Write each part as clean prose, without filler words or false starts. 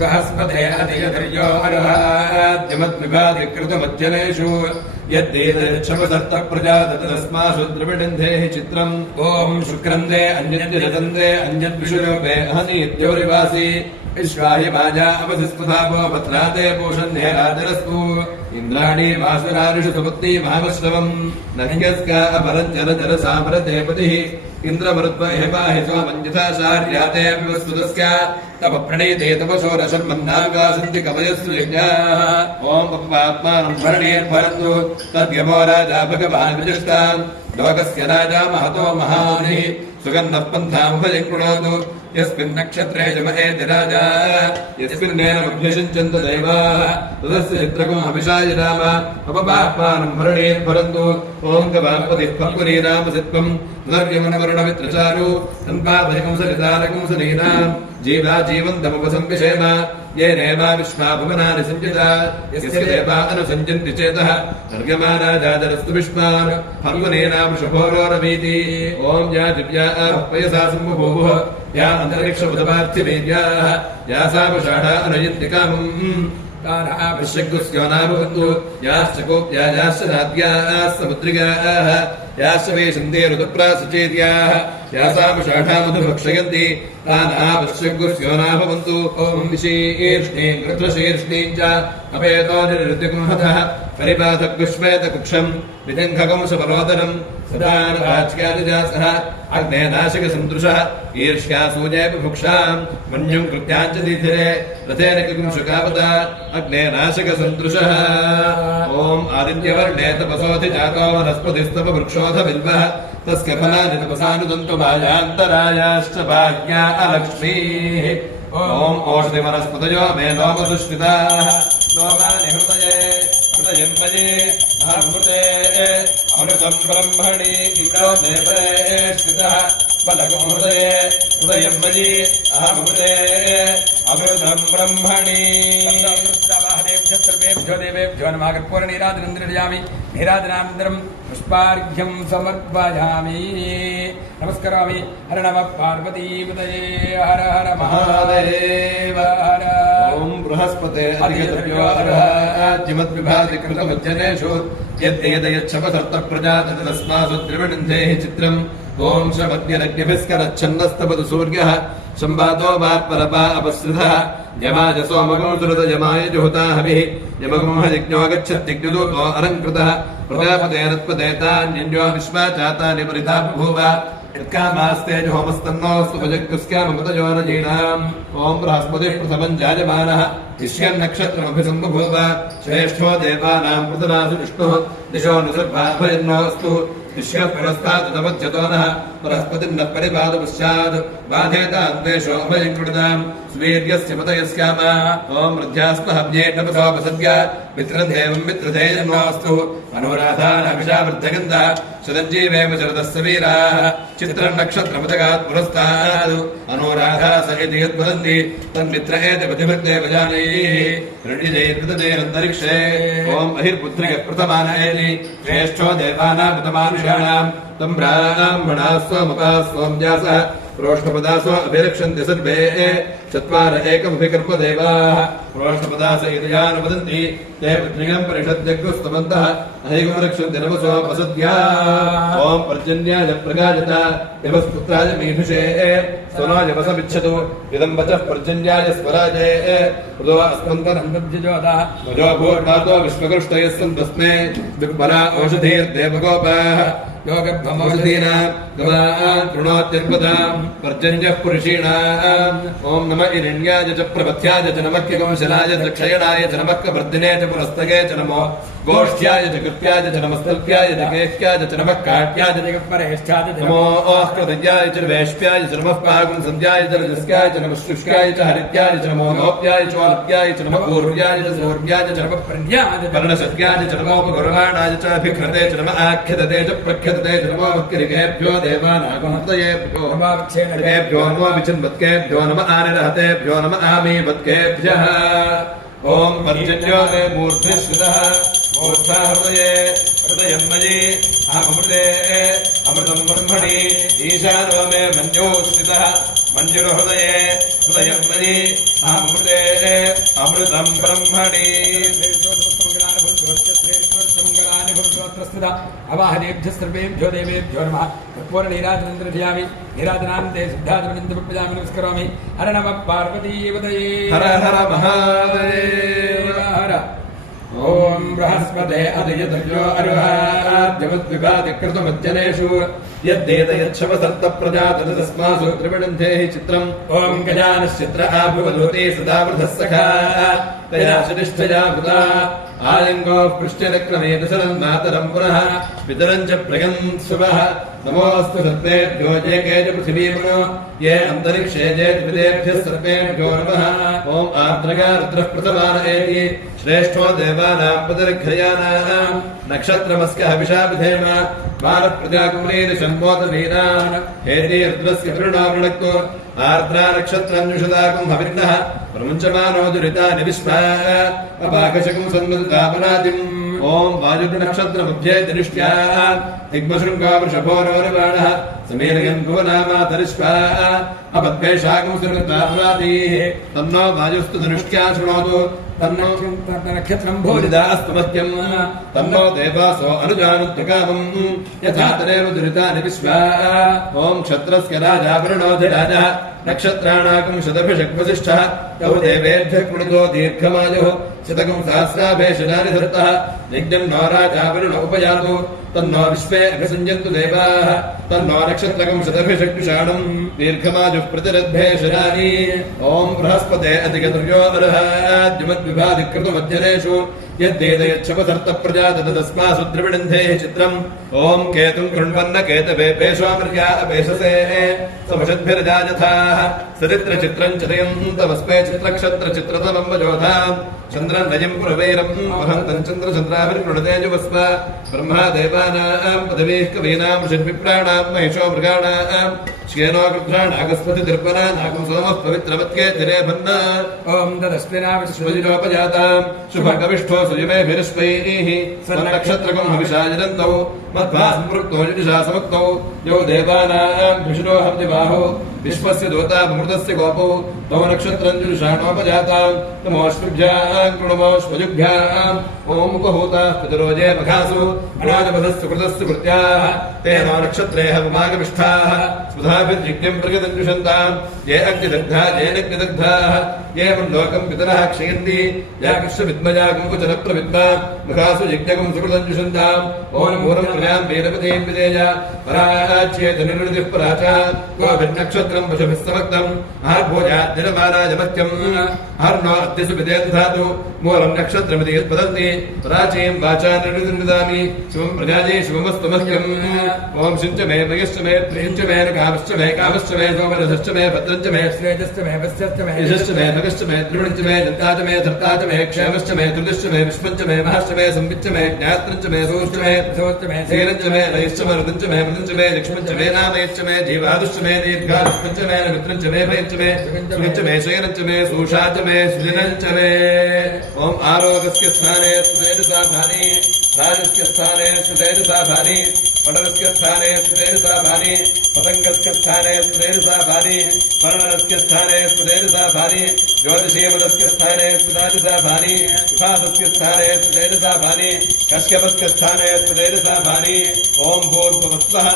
बृहस्पते अतियधर्यो अर्हाद्यमद्विभाधिकृतमध्यनेषु यद्देतच्छवदत्त प्रजादत तस्मासु द्रविडन्धेः चित्रम् ॐ शुक्रन्दे अन्यद्यजतन्दे अन्यद्विषुरूपे अहनीत्योरिवासि विश्वाहि माजा अपसिस्पथापो पत्राते पोषन्धेराजरस्तु इन्द्राणी वासुरारिषु सुपत्ति महावश्रवम् नह्यस्का अपरञ्जरजरसामरते पतिः इन्द्रमरुत्व हेपाहि सोमञ्जथाशार्याते विवस्वतस्य तव प्रणीते तव शोरशर्मन्नागा सन्ति कवयस्तु यज्ञाः ॐ पप्पात्मानं भरणीर्भरन्तु तद्यमो राजा भगवान् विजष्टान् लोकस्य राजा महतो महानिः सुगन्धः पन्थामुभयं कृणोतु यस्मिन् नक्षत्रे जमहेति राजा यस्मिन्नेनमभ्यषिञ्चन्त देवाः तदस्य चित्रकम् अभिषाय राम अपपात्मानं भरणीर्भरन्तु ॐ गवापतिः फल्गुनी रामसित्वम् पुनर्यमनवरुणमित्रचारु सन्पादयकंसलितारकंसलीनाम् जीवा जीवन्तमुपसंविषेम ये नेमा विश्वा भुवनानि सञ्जिता यस्य देवा अनुसञ्जन्ति चेतः अर्गमा राजाजरस्तु विश्वान् फल्गुनीनां शुभोरोरवीति ॐ या दिव्या पयसा सम्बभूवुः या अन्तरिक्षबुधपार्थिवीर्याः या सापषाढा अनयन्तिकामम् तारापश्यग्गुस्योनाभवन्तु याश्च कोप्या याश्च नाद्याः समुद्रिकाः याश्च वै सन्ते ऋतुप्रासचेत्याः यासापषाढामधुभक्षयन्ति तानापश्यग्गुस्योनाभवन्तु ॐ शीर्ष्णीं कृत्रशीर्ष्णीं च अपेतो निरुद्यकुंहतः परिपातकुश्वेतकुक्षम् विजङ्घकंसपरोदरम् सदानवाच्यादिजासः अग्नेनाशिकसन्दृशः ईर्ष्यासूजे बुभुक्षाम् मन्युम् कृत्याञ्च दीधिरे रथेन किंशुकावता अग्नेनाशिकसन्दृशः ॐ आदित्यवर्णे तपसोऽधिजातो वनस्पतिस्तव वृक्षोऽथ बिल्वः तस्य फलानि तपसानुदन्तु मायान्तरायाश्च भाग्या अलक्ष्मीः ॐ ओषधिवनस्पतयो मे लोमसुष्मिताः लोमानि हृदये हृदयं मये अहमृते अमृतं ब्रह्मणि इन्द्रो देवरे स्थितः बलगं हृदये हृदयं मयि अहमृते अमृतं ब्रह्मणि सर्वेभ्यो देवेभ्यो नमः कर्पूरनीराजनं निर्यामि नीराजनानन्तरं पुष्पार्घ्यं समर्पयामि नमस्करोमि हर नमः पार्वतीपतये हर हर महादेव हर ॐ बृहस्पते अधिगतव्यो अर्हाद्यमद्विभाधिकृतमध्यनेषु यद्यच्छपसर्त प्रजातत तस्मासु द्रविडन्धेः चित्रम् ॐ शपद्यनग्निभिस्करच्छन्दस्तपतु सूर्यः संवादो वात्परपा अपसृतः यमाय सोमगोसुरत यमाय जुहुता हविः यमगुंह यज्ञो गच्छत्यग्निदूतो अलङ्कृतः प्रजापतेरत्पदेतान्यन्यो विश्वाचातानि परिता बभूव यत्कामास्ते होमस्तन्नोऽस्तु भजग्स्क्याममतयो न जीनाम् ॐ बृहस्पतिः प्रथमम् जायमानः तिष्यन्नक्षत्रमभिसम्बभूव श्रेष्ठो देवानां प्रतनासु विष्णुः दिशो निसर्वाभयन्नोऽस्तु तिष्यः पुरस्तात् तमध्यतो नः बृहस्पतिर्नः परिपादपश्चात् बाधेतान्वेषो अभयं कृणताम् स्वीर्यस्य पतयस्याम ॐ वृद्ध्यास्महव्येष्णपसोपसद्य मित्रदेवं मित्रधेयन्नोऽस्तु मनोराधानभिषावर्धगन्धः शतञ्जीवेम शरदस्य वीराः चित्रं नक्षत्रपदगात् पुरस्तात् अनुराधा स इति यद्वदन्ति तन्मित्र एते पतिभक्ते भजानैः ऋणिजैर्कृतदेरन्तरिक्षे ॐ बहिर्पुत्रिकः प्रथमानयेति श्रेष्ठो देवानां प्रथमानुषाणां तं ब्राह्मणाः सोमपाः सोमजासः प्रोष्ठपदासो अभिरक्षन्ति सर्वे चत्वार एकमभिकर्म देवाः प्रोष्ठपदास इति यान् वदन्ति ते पुत्रिकां परिषद्यग्रस्तवन्तः अहैकमरक्षन्ति नमसो वसद्या ॐ पर्जन्याय प्रगायत यवस्पुत्राय मीढुषे स्वनाय वसमिच्छतु इदं वचः पर्जन्याय स्वराजे उदो अस्मन्तरं विद्युजोदा वजो भूर्वातो विश्वकृष्टयः सन्तस्मे विपरा ओषधीर्देवगोपाः योगभमौषधीनां गवान् तृणोत्यर्पदां पर्जन्यः पुरुषीणाम् ॐ नमः इरिण्याय च प्रपथ्याय च नमः किगंशनाय च क्षयणाय च नमः कवर्धिने च पुरस्तगे च नमो गोष्ठ्याय च कृत्याय च नमस्तल्प्याय च केह्याय च नमः काट्याय च परेष्ठ्याय च नमो कृतज्ञाय च वैश्व्याय च नमः पागुं सन्ध्याय च रजस्याय च नमः शुष्काय च हरित्याय च नमो गोप्याय च वाप्याय च नमः पूर्व्याय च सौर्व्याय च नमः प्रण्याय च वर्णसत्याय च नमो गुरुवाणाय च अभिकृते च नमः आख्यते च प्रख्यते च नमो वक्रिकेभ्यो देवानागमहृदयेभ्यो नमो विचिन्वत्केभ्यो नमः आनिरहतेभ्यो नमः आमीवत्केभ्यः ॐ पर्जन्यो मे मूर्ध्निश्रितः मूर्धा हृदये हृदयं मयि अहमृते अमृतं ब्रह्मणि ईशानो मे मन्यो स्थितः मञ्जुरहृदये हृदयमयि अमृते अमृतं ब्रह्मणि अवाहनेभ्यः सर्वेभ्यो देवेभ्यो नमः कर्पूरनीराजनं दर्शयामि नीराजनान्ते सिद्धाजनन्दपुष्पजामि नमस्करोमि हर नमः पार्वतीपतये हर हर महादेव हर ओम बृहस्पते अदयतयो अर्हाद्यवद्विभातिकृतमज्जनेषु यद्देतयच्छवसर्त प्रजातः तस्मासु त्रिविडन्धेहि चित्रम् ओम गजानश्चित्र आभुवधूते सदा वृधः सखा तया सुनिष्ठया भूता आलिङ्गोः पृष्ठ्यक्रमे दशरन्मातरम् पुनः पितरम् च प्रयन् शुभः नमोऽस्तु सर्वेभ्यो ये के च पृथिवीमनो ये अन्तरिक्षे जेद्विदेभ्यः सर्वेभ्यो नमः ॐ आर्द्रगा रुद्रः प्रथमान एति श्रेष्ठो देवानाम् पतिर्घ्रयाणाम् नक्षत्रमस्य हविषा विधेम मानप्रजाकुम्रीन् शम्बोधवीनान् हेति रुद्रस्य वृणावृणक्तो आर्द्रा नक्षत्रन्युषदाकुम् हविर्नः प्रमुञ्चमानो दुरितानि विश्वा अपाकशकम् सन्मृतापनादिम् ॐ वायुनक्षत्रमध्ये दृष्ट्या दिग्मशृङ्गा वृषभोरोरवाणः समीरयन् भुवनामातरिष्वा अपद्वेषाकम् सन्मृतापनादिः तन्नो वायुस्तु दृष्ट्या शृणोतु तन्नो नक्षत्रं भोजिदास्तु मह्यम् तन्नो देवासो अनुजानुत्तकामम् यथा तरेव दुरितानि विश्वा ॐ क्षत्रस्य राजा वरुणोऽधिराजः नक्षत्राणाकम् शतभिषग्वसिष्ठः तौ देवेभ्यः कृणुतो दीर्घमायुः शतकम् सहस्राभेषजानि धृतः यज्ञम् नो राजा वरुण उपयातु तन्नो विश्वे अभिसञ्जन्तु देवाः तन्नो नक्षत्रकम् शतभिषग्विषाणम् दीर्घमायुः प्रतिरद्भेषजानि ॐ बृहस्पते अधिगतुर्यो अर्हाद्युमद्विभाधिकृतमध्यनेषु यद्देतयच्छपसर्त प्रजातः तस्मासु त्रिविडन्धेः चित्रम् ॐ केतुम् कृण्वन्न केतवे पेशोऽमर्या अपेशसे समषद्भिरजायथाः सरित्रचित्रम् चतयन्तमस्मे चित्रक्षत्रचित्रतमम् वजोधाम् चन्द्रम् नयम् पुरवैरम् वहन्तम् चन्द्रचन्द्राभिर्कृणते जुवस्व ब्रह्मा देवानाम् पदवीः कवीनाम् षड्विप्राणाम् महेशो मृगाणाम् श्येनो गृध्राणागस्पति तिर्पनानाकम् सोमः पवित्रवत्के तिरे भन्ना ॐ तदस्मिना विश्वजिनोपजाताम् शुभकविष्ठो सुयमेभिरश्वैः सन्नक्षत्रकम् हविषाजनन्तौ मध्वा सम्पृक्तो जुषा समुक्तौ यो देवानाम् विष्णो हव्यबाहो विश्वस्य दूतामृतस्य गोपौ तौ नक्षत्रम् जुषाणोपजाताम् नमोऽश्वभ्याम् कृणमोऽश्वजुभ्याम् ॐ उपहूताः पितरोजे मघासु अनाजपथस्य कृतस्य कृत्याः तेन नक्षत्रे हवमागमिष्ठाः स्मृधाभिर्यज्ञम् प्रगतम् जुषन्ताम् ये अग्निदग्धा येनग्निदग्धाः ये मन्लोकम् पितरः क्षयन्ति याकृष्णविद्मयागम् कुचनप्रविद्मा मुखासु यज्ञकम् सुकृतम् जुषन्ताम् ॐ मूलम् प्रजाम् वेदपतीम् विदेय पराच्येत निर्वृतिः पराचा गोभिर्नक्षत्रम् पशुभिः समक्तम् आर्भोजाद्यनमानाजमत्यम् हर्नो अद्यसु विदेदधातु मूलम् नक्षत्रमिति यत्पदन्ति पराचीम् वाचा निर्वृतिर्विदामि शुभम् प्रजायै शुभमस्तु मह्यम् ॐ शुञ्च मे मयश्च मे प्रियञ्च मे कामश्च मे कामश्च मे सोमरसश्च मे भद्रञ्च मे श्रेयश्च मे वस्यश्च मे यशश्च मे भगश्च मे द्रविणञ्च मे दत्ता च मे धर्ता च मे क्षेमश्च मे तुल्यश्च मे विश्वञ्च मे महश्च मे संविच्च मे ज्ञात्रञ्च मे सोश्च मे सीरञ्च मे लयश्च मे रुदञ्च मे मृदञ्च मे लक्ष्मञ्च मे नामयश्च मे जीवादुश्च मे दीर्घादुष्पञ्च मे मित्रञ्च मे भयञ्च मे सुखञ्च मे शयनञ्च मे सूषा च मे सुदिनञ्च मे ॐ आरोग्यस्य स्थाने सुतेजसाभानि राजस्य स्थाने सुतेजसाभानि पटलस्य स्थाने सुतेजसाभानि पतङ्गस्य स्थाने सुतेजसाभानि वर्णनस्य स्थाने सुतेजसाभानि ज्योतिषीमलस्य स्थाने सुतेजसाभानि विभासस्य स्थाने सुतेजसाभानि कश्यपस्य स्थाने सुतेजसाभानि ॐ भूर्भुवस्वः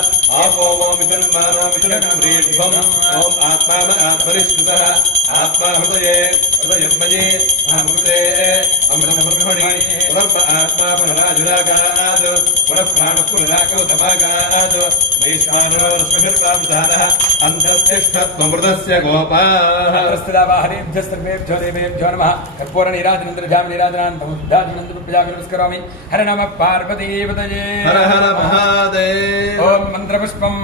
आपो वो मितन्मानो मितन्मरीभम् ॐ आत्मा आत्मनिष्ठितः आत्मा हृदये हृदयमये अमृते अमृतब्रह्मणि पुनर्प आत्मा पुनराजुरागात् पुनः प्राणः पुनराकौतमागात् वैश्वानो रश्मिर्वामधानः अन्धस्तिष्ठत्वमृतस्य गोपाः हरेभ्यः सर्वेभ्यो देवेभ्यो नमः कर्पूरनीराजनन्दरजामि नीराजनान्तमुद्धाजनन्दपुष्पजामि नमस्करोमि हर नमः पार्वतीपतये हर हर महादेव ॐ मन्त्रपुष्पम्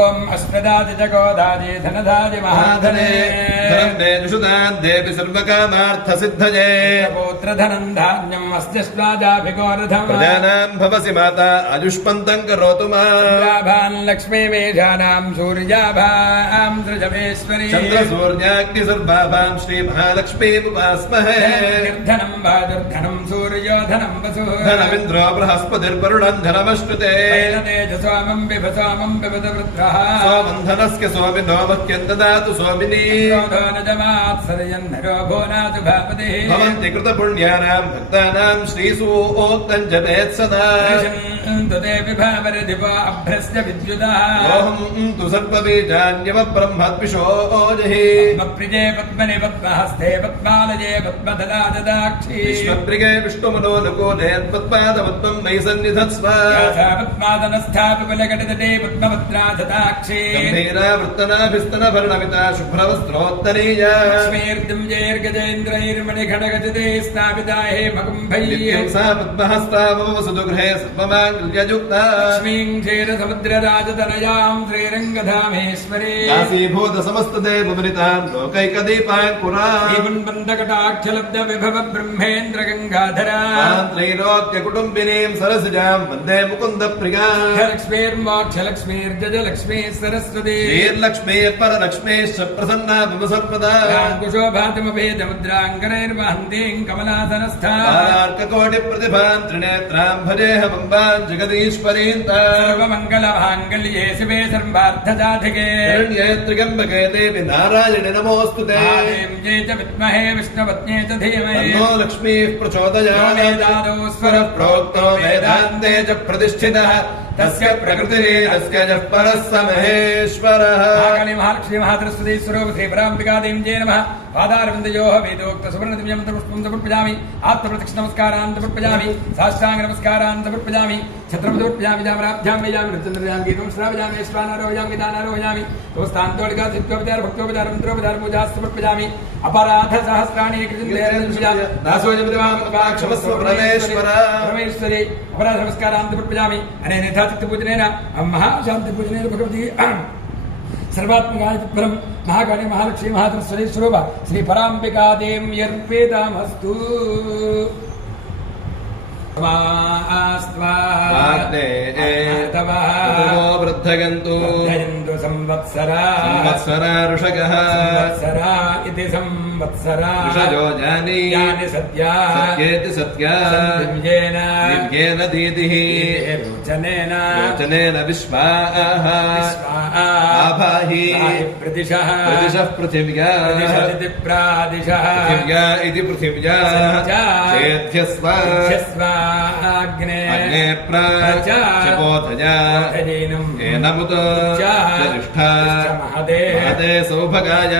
ॐ अष्टदादिजगोदादि धनदादि महाधने धनं देवी सर्वकामार्थसिद्धये पौत्रधनं धान्यम् अस्यश्वाजाभिगोरधम् प्रजानां भवसि माता आयुष्मन्तं करोतु मां लाभान् लक्ष्मीमेषानां सूर्याभां सृजमेश्वरी चन्द्रसूर्याग्निसर्वाभां श्रीमहालक्ष्मीमुपास्महे धनं वाजुर्धनं सूर्यो धनं वसुः धनमिन्द्रो बृहस्पतिर्वरुणं धनमश्नुते तेजसोमं बिभद वृत्रः सोमन्धनस्य सोमिनो मह्यं ददातु सोमिनी नजमात्सर्यन्नरो भुवनातु भापतिः भवन्ति कृतपुण्यानां भक्तानां श्रीसूक्तं जपेत् सदा ते विभावरधिपो अभ्रस्य विद्युतः ओहं तु सर्वबीजान्यव ब्रह्मद्विषो जहि पद्मप्रिये पद्मनि पद्महस्ते पद्मालये पद्मदलाददाक्षी विश्वप्रिये विष्णुमनोनुकूले पद्मादपद्मं मयि सन्निधत्स्व पद्मादनस्थापि बलघटतटे पद्मभद्राददाक्षी गम्भीरावृत्तनाभिस्तनभरणमिता शुभ्रवस्त्रोत्तरीया लक्ष्मीर्दिव्यैर्गजेन्द्रैर्मणिघटगजते स्थापिता हेमकुम्भैः सा पद्महस्ता मम सुदुगृहे सर्वमाङ्गल्ययुक्ता लक्ष्मीं क्षीरसमुद्रराजतनयां श्रीरङ्गधामेश्वरी काशीभूतसमस्तदेवमनितां लोकैकदीपाङ्कुरां बन्धकटाक्षलब्धविभव ब्रह्मेन्द्र गङ्गाधरा त्रैलोक्यकुटुम्बिनीं सरसिजां वन्दे मुकुन्दप्रियां लक्ष्मीर्मोक्षलक्ष्मीर्जलक्ष्मी सरस्वती श्रीर्लक्ष्मीर्परलक्ष्मीश्च प्रसन्ना मम सर्वदा कुशोभातमभेदमुद्राङ्करैर्वहन्तीं कमलासनस्था कोटिप्रतिभां त्रिनेत्रां भजेऽहमम्बां जगदीश्वरीं सर्वमङ्गलमाङ्गल्ये शिवे सर्वार्थसाधिके शरण्ये त्र्यम्बके देवि नारायणि नमोऽस्तु ते जय च विद्महे विष्णुपत्न्ये च धीमहि तन्नो लक्ष्मीः प्रचोदयात् स्वरः प्रोक्तो वेदान्ते च प्रतिष्ठितः तस्य प्रकृतिरेतस्य च परः स महेश्वरः महाकाली महालक्ष्मी महासरस्वती स्वरूप श्री पराम्बिका देवी नमः पादारविन्दयोः वेदोक्त सुवर्णदिव्यं पुष्पं समर्पयामि आत्मप्रत्यक्ष नमस्कारान् समर्पयामि साष्टांग नमस्कारान् समर्पयामि छत्रं समर्पयामि जामराभ्यां वयामि नृत्यन्द्रयां गीतं श्रावयामि श्वानारोहयामि दानारोहयामि दोस्तान्तोलिका सिद्धोपचार भक्तोपचार मंत्रोपचार पूजा समर्पयामि अपराध सहस्राणि कृतिं क्षमस्व परमेश्वरी अपराध नमस्कारान् समर्पयामि अनेन यथाचित्तपूजनेन महाशान्तिपूजनेन भगवती सर्वात्मकाय तत्परं महाकाली महालक्ष्मी महासरस्वती स्वरूप श्री पराम्बिका देव्यर्पितमस्तु वृद्धयन्तु संवत्सरा ऋषगः संवत्सरा इति संवत्सरा ऋषजो जानी सत्या सत्येति सत्या दिव्येन दीदिः रोचनेन विश्वाः आभाहि प्रतिशः पृथिव्या पृथिव्या इति पृथिव्या चेध्यस्व अग्ने प्रचोदया येनमुत चरिष्ठा महते सौभगाय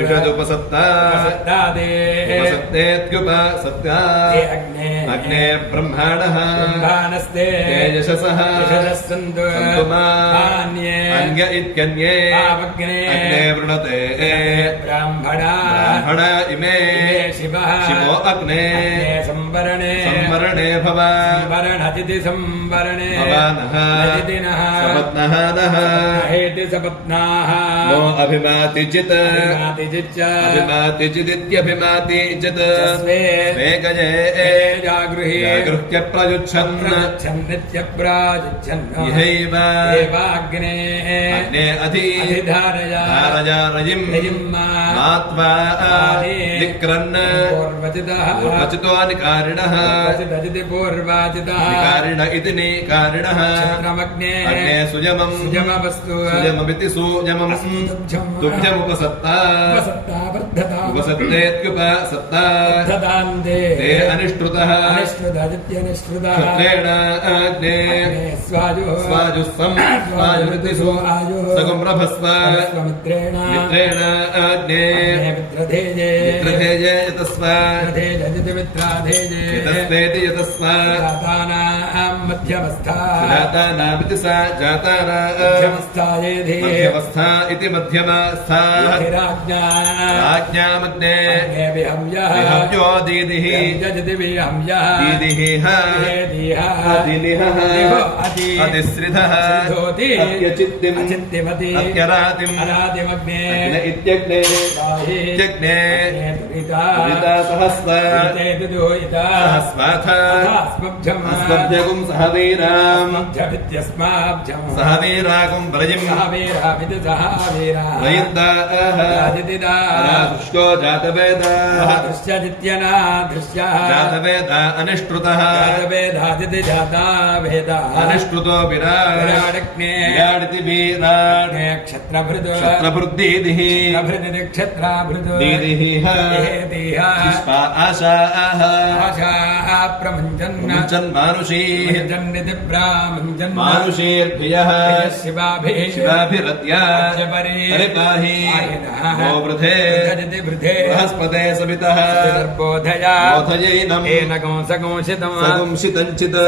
ऋषदुपसत्ता उपसत्तेत्युपसत्ता अग्ने ब्रह्माणः तेजसः अन्य इत्यन्ये अग्ने वृणते ब्राह्मणा इमे शिवो अग्ने संवरणे संवरणति संवरणे भवानः सपत्नः नः सपत्नाः नो अभिमाति चित् अभिमाति चिदित्यभिमाति चित् स्वे गजे जागृह्य प्रयुच्छन् इहैव अग्ने अधिधारया रजिम् मात्वा निक्रन् पूर्वचितो निकारिणः निकारिण इति निकारिणः अग्ने सुयमम् सुयममिति सुयमम् दुग्धमुपसत्ता उपसत्तेत्युपसत्ता ते अनिष्टृतः क्षत्रेण अग्ने स्वाजुस्सम् स्वाजुरितिषु सगुम्रभस्व मित्रेण अग्ने मित्रधेजे यतस्व यतस्वेति यतस्व मध्यवस्था जातानामिति सा जाताना मध्यवस्था इति मध्यम यमास्थाः राज्ञामग्ने विहव्यो दीदिः दीदिः दिलिहः अतिस्रिधः अत्यचित्तिम् अत्यरातिम् अग्ने इत्यग्ने इत्यग्ने दुरिता सहस्वाथ अस्मभ्यगुं सहवीराम् सहवीरागुं व्रजिम् शुष्को जातवेदाः जातवेदा अनिष्टृतः अनिष्टृतो विराडिति विराट् क्षत्रभृद्दीदिः दीदिः आशाः प्रमुञ्चन्मानुषीः मानुषीर्भियः शिवाभिरत्या परिपाहि वो वृधे बृहस्पते सवितः बोधयैनम् सगुंसितञ्चित्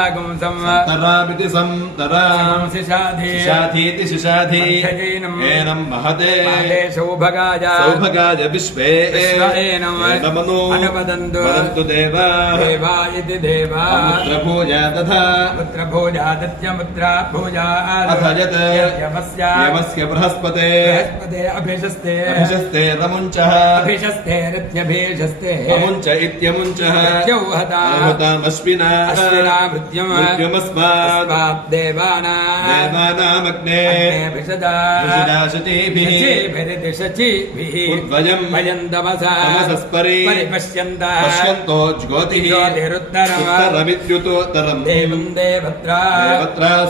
संतरामिति संतराम् शिशाधीति शिशाधि एनम् महते सौभगाय विश्वे नमनो वदन्तु देवा इति देवा पुत्रभूजा तथा पुत्रभूजादित्यमुत्रा भूजा अथ यत् यमस्य बृहस्पते अभिशस्ते रमुञ्चः अभिशस्तेरित्यभिशस्ते अमुञ्च इत्यमुञ्चः हतामश्विना मृत्युमस्मात् देवानामग्ने भिषदाशतीभिः उद्वयम् पश्यन्तो ज्योतिरुत्तरमित्युतोत्तरम् देवम् देवत्रा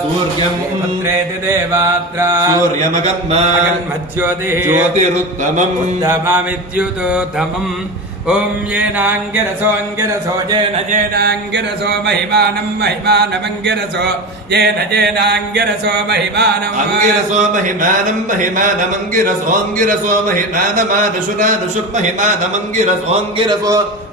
सूर्यमगन्मज्योतिरुत्तमम् उत्तममित्युतोत्तमम् ओम येनांगिरसो जेनांगिरसो महिमानमंगिरसो येनांगिरसो महिमानमंगिरसो महिमानमानुषुरानुषुर्महिमानमंगिरसो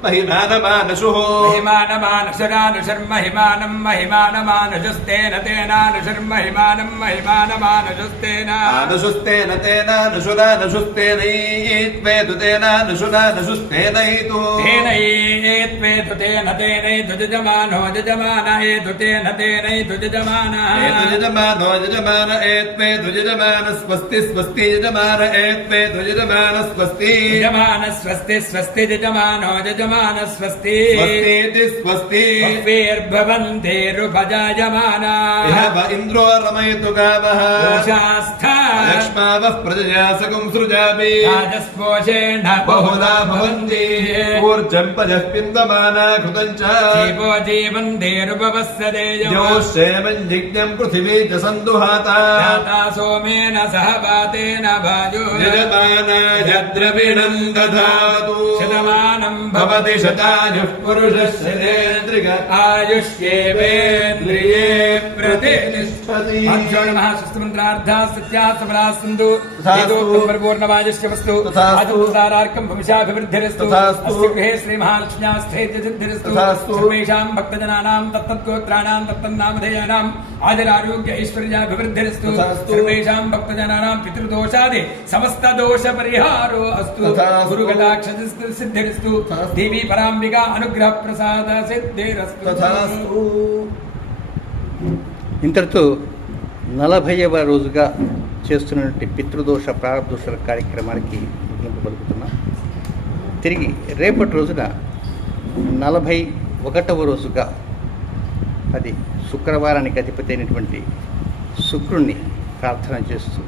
महिमानमानुषुः महिमानमानुषुरानुषुर्महिमानमानुषुस्तेन तेनानुषुर्महिमानं महिमानमानुषुस्तेन आनुषुस्तेन तेनानुषुरानुषुस्तेनैत्वेतु तेनानुषुरानुषुस्तेन तेनैत्वेतु तेन तेनैतु जजमानो जजमान एतु तेन तेनैतु जजमानः यजमानो यजमान एत्वेतु यजमान स्वस्ति स्वस्ति यजमान एत्वेतु यजमान स्वस्ति यजमान स्वस्ति स्वस्ति यजमानो यजमान स्वस्ति स्वस्तीति स्वस्ति वीर्भवन्ते रुपजायमानाः इन्द्रो रमयतु गावः उषास्था लक्ष्मावः प्रजया सगुं सृजामि राजस्पोषेण बहुधा भवन्ति ऊर्जम् पजः पिन्दमाना कृतञ्च जीवो जीवन्तेरुपवस्य देयोश्चेमञ्जिज्ञम् पृथिवी च सन्दुहाता सोमेन सह पातेन वायो यजमानाय द्रविणम् दधातु शतमानम् भवति शतायुः पुरुषः शतेन्द्रिय आयुष्येवेन्द्रिये प्रतिष्ठति नमः स्वस्तिमन्त्रार्थाः सत्याः समराः सन्तु परिपूर्णवायुष्य वस्तु आजुसारार्कम् भविष्याभिवृद्धिरस्तु अस्य गृहे श्रीमहालक्ष्म्याः स्थैर्यसिद्धिरस्तु सर्वेषां भक्तजनानां तत्तद्गोत्राणां तत्तन्नामधेयानाम् आदिरारोग्य ऐश्वर्याभिवृद्धिरस्तु सर्वेषां भक्तजनानां पितृदोषादि समस्तदोषपरिहारो अस्तु गुरुकटाक्षसिद्धिरस्तु देवी पराम्बिका अनुग्रहप्रसाद सिद्धिरस्तु ఇంతటితో 40వ రోజుగా చేస్తున్నటువంటి పితృదోష ప్రారంభోష కార్యక్రమానికి ముగింపు పలుకుతున్నాం. తిరిగి రేపటి రోజున 41వ రోజుగా అది శుక్రవారానికి అధిపతి అయినటువంటి శుక్రుణ్ణి ప్రార్థన చేస్తూ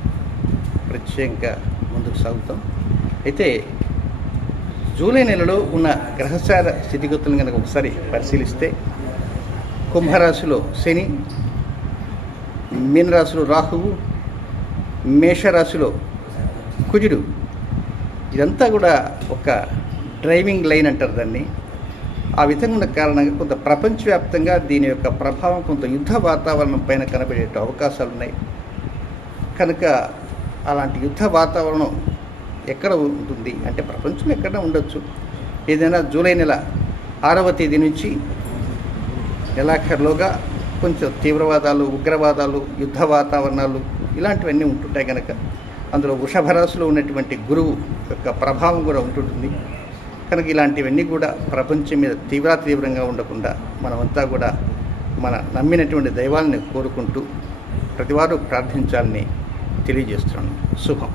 ప్రత్యేకంగా ముందుకు సాగుతాం. అయితే జూలై నెలలో ఉన్న గ్రహచార స్థితిగతులను కనుక ఒకసారి పరిశీలిస్తే కుంభరాశిలో శని, మీనరాశిలో రాహువు, మేషరాశిలో కుజుడు, ఇదంతా కూడా ఒక డ్రైవింగ్ లైన్ అంటారు దాన్ని. ఆ విధంగా ఉన్న కారణంగా కొంత ప్రపంచవ్యాప్తంగా దీని యొక్క ప్రభావం కొంత యుద్ధ వాతావరణం పైన కనబడే అవకాశాలు ఉన్నాయి. కనుక అలాంటి యుద్ధ వాతావరణం ఎక్కడ ఉంటుంది అంటే ప్రపంచంలో ఎక్కడ ఉండొచ్చు. ఏదైనా జూలై నెల 6వ తేదీ నుంచి నెలాఖరులోగా కొంచెం తీవ్రవాదాలు, ఉగ్రవాదాలు, యుద్ధ వాతావరణాలు ఇలాంటివన్నీ ఉంటుంటాయి కనుక అందులో వృషభ రాశిలో ఉన్నటువంటి గురువు యొక్క ప్రభావం కూడా ఉంటుంటుంది కనుక ఇలాంటివన్నీ కూడా ప్రపంచం మీద తీవ్రంగా ఉండకుండా మనమంతా కూడా మన నమ్మినటువంటి దైవాలని కోరుకుంటూ ప్రతివారు ప్రార్థించాలని తెలియజేస్తున్నాను. శుభం.